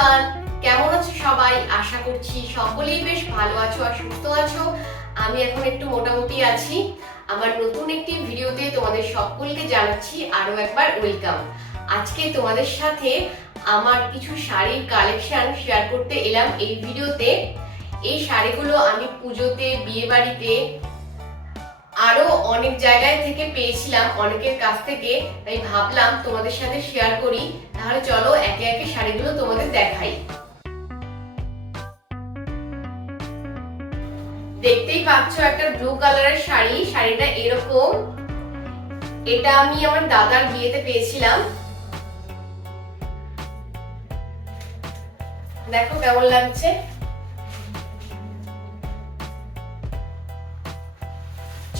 Everyone, কেমন আছো সবাই? আশা করছি সকলেই বেশ ভালো আছো আর সুস্থ আছো। আমি এখন একটু মোটামুটি আছি। আমার নতুন একটি ভিডিওতে তোমাদের সকলকে জানাচ্ছি আরও একবার ওয়েলকাম আজকে তোমাদের সাথে আমার কিছু শাড়ির কালেকশন শেয়ার করতে এলাম এই ভিডিওতে। এই শাড়িগুলো আমি পুজোতে বিয়ে বাড়িতে আরও অনেক জায়গায় থেকে পেয়েছিলাম অনেকের কাছ থেকে। তাই ভাবলাম তোমাদের সাথে শেয়ার করি। তাহলে চলো একে একে শাড়িগুলো তোমাদের দেখাই। দেখতেই পাচ্ছ একটা ব্লু কালারের শাড়ি। শাড়িটা এরকম। এটা আমি আমার দাদার বিয়েতে পেয়েছিলাম। দেখো কেমন লাগছে।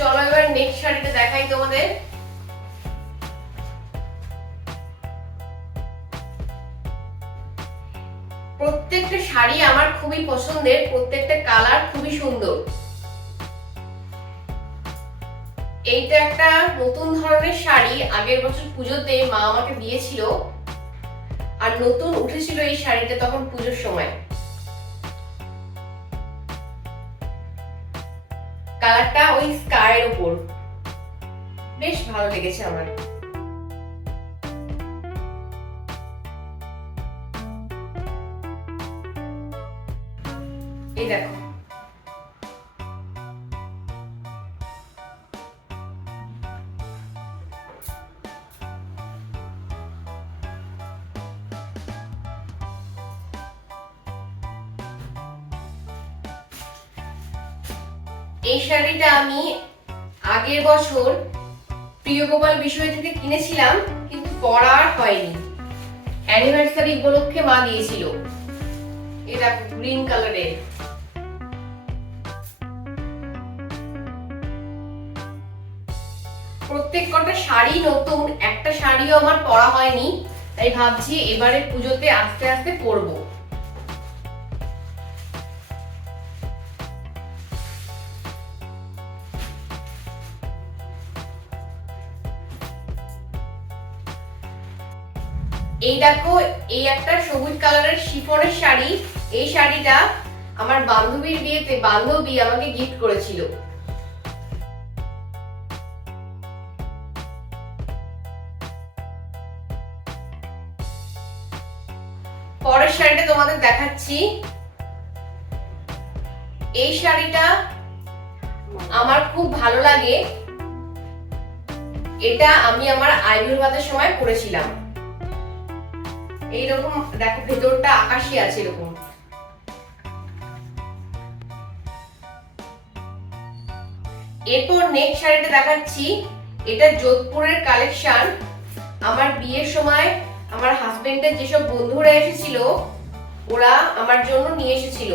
চলো এবার নেক্সট শাড়িটা দেখাই তোমাদের। প্রত্যেকটা শাড়ি আমার খুবই পছন্দের, প্রত্যেকটা কালার খুবই সুন্দর। এইটা একটা নতুন ধরনের শাড়ি, আগের বছর পুজোতে মা আমাকে দিয়েছিল। আর নতুন উঠেছিল এই শাড়িটা তখন পুজোর সময়। কালারটা ওই স্কারের উপর। বেশ ভালো লেগেছে আমার। এই দেখো। এই শাড়িটা আমি আগের বছর প্রিয় গোপাল বিষয় থেকে কিনেছিলাম, কিন্তু পরার হয়নি। অ্যানিভার্সারি উপলক্ষে মা দিয়েছিল। এটা গ্রিন কালারের প্রত্যেক কটা শাড়ি নতুন, একটা শাড়িও আমার পরা হয়নি, তাই ভাবছি এবারে পুজোতে আস্তে আস্তে পরবো। এই দেখো, এই একটা সবুজ কালারের শিফনের শাড়ি। এই শাড়িটা আমার বান্ধবীর বিয়েতে বান্ধবী আমাকে গিফট করেছিল। পরের শাড়িটা তোমাদের দেখাচ্ছি। এই শাড়িটা আমার খুব ভালো লাগে। এটা আমি আমার আয়ুর্বাদের সময় পরেছিলাম। এইরকম, দেখো ভেতরটা আকাশি আছে এরকম। এরপর নেক্সট শাড়িটা দেখাচ্ছি। এটা যোধপুরের কালেকশন আমার বিয়ের সময় আমার হাজবেন্ডের যেসব বন্ধুরা এসেছিল, ওরা আমার জন্য নিয়ে এসেছিল।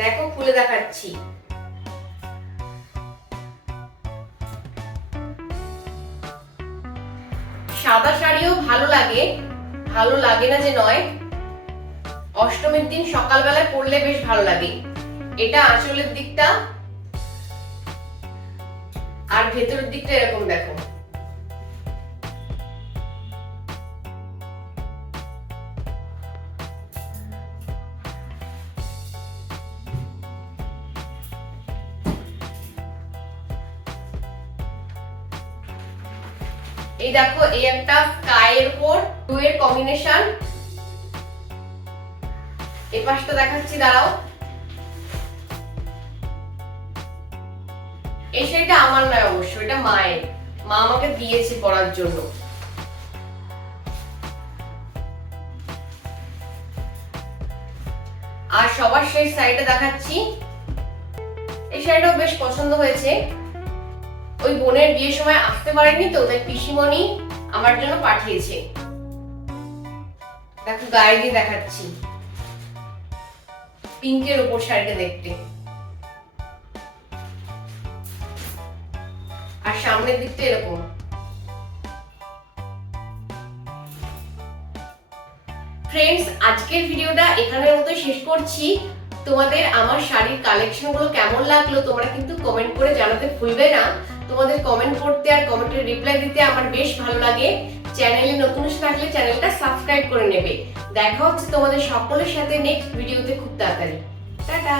দেখো, খুলে দেখাচ্ছি। সাদা শাড়িও ভালো লাগে। ভালো লাগে না যে নয়, অষ্টমীর দিন সকালবেলায় পড়লে বেশ ভালো লাগে। এটা আঁচলের দিকটা আর ভেতরের দিকটা এরকম দেখো। এই দেখো, এই একটা স্কাইয়ের উপর ব্লু এর কম্বিনেশন এই পাশটা দেখাচ্ছি, দাঁড়াও। এই শাড়িটা আমার নয় অবশ্য, এটা মায়ের। মা আমাকে দিয়েছে পরার জন্য। আর সবার শেষ শাড়িটা দেখাচ্ছি। এই শাড়িটাও বেশ পছন্দ হয়েছে। ওই বোনের বিয়ের সময় আসতে পারেনি তো, তাই পিসিমণি আমার জন্য পাঠিয়েছে। দেখো, গায়ে দিয়ে দেখাচ্ছি। পিঙ্কের উপর শাড়িটা দেখতে। আর সামনের দিকটা এরকম। ফ্রেন্ডস আজকের ভিডিওটা এখানের মতো শেষ করছি। তোমাদের আমার শাড়ির কালেকশনগুলো কেমন লাগল তোমরা কিন্তু কমেন্ট করে জানাতে ভুলবে না। তোমাদের কমেন্ট করতে আর কমেন্টের রিপ্লাই দিতে আমার বেশ ভালো লাগে। চ্যানেলে থাকলে চ্যানেলটা সাবস্ক্রাইব করে নেবে। দেখা হচ্ছে তোমাদের সকলের সাথে নেক্সট ভিডিওতে খুব তাড়াতাড়ি। টাটা!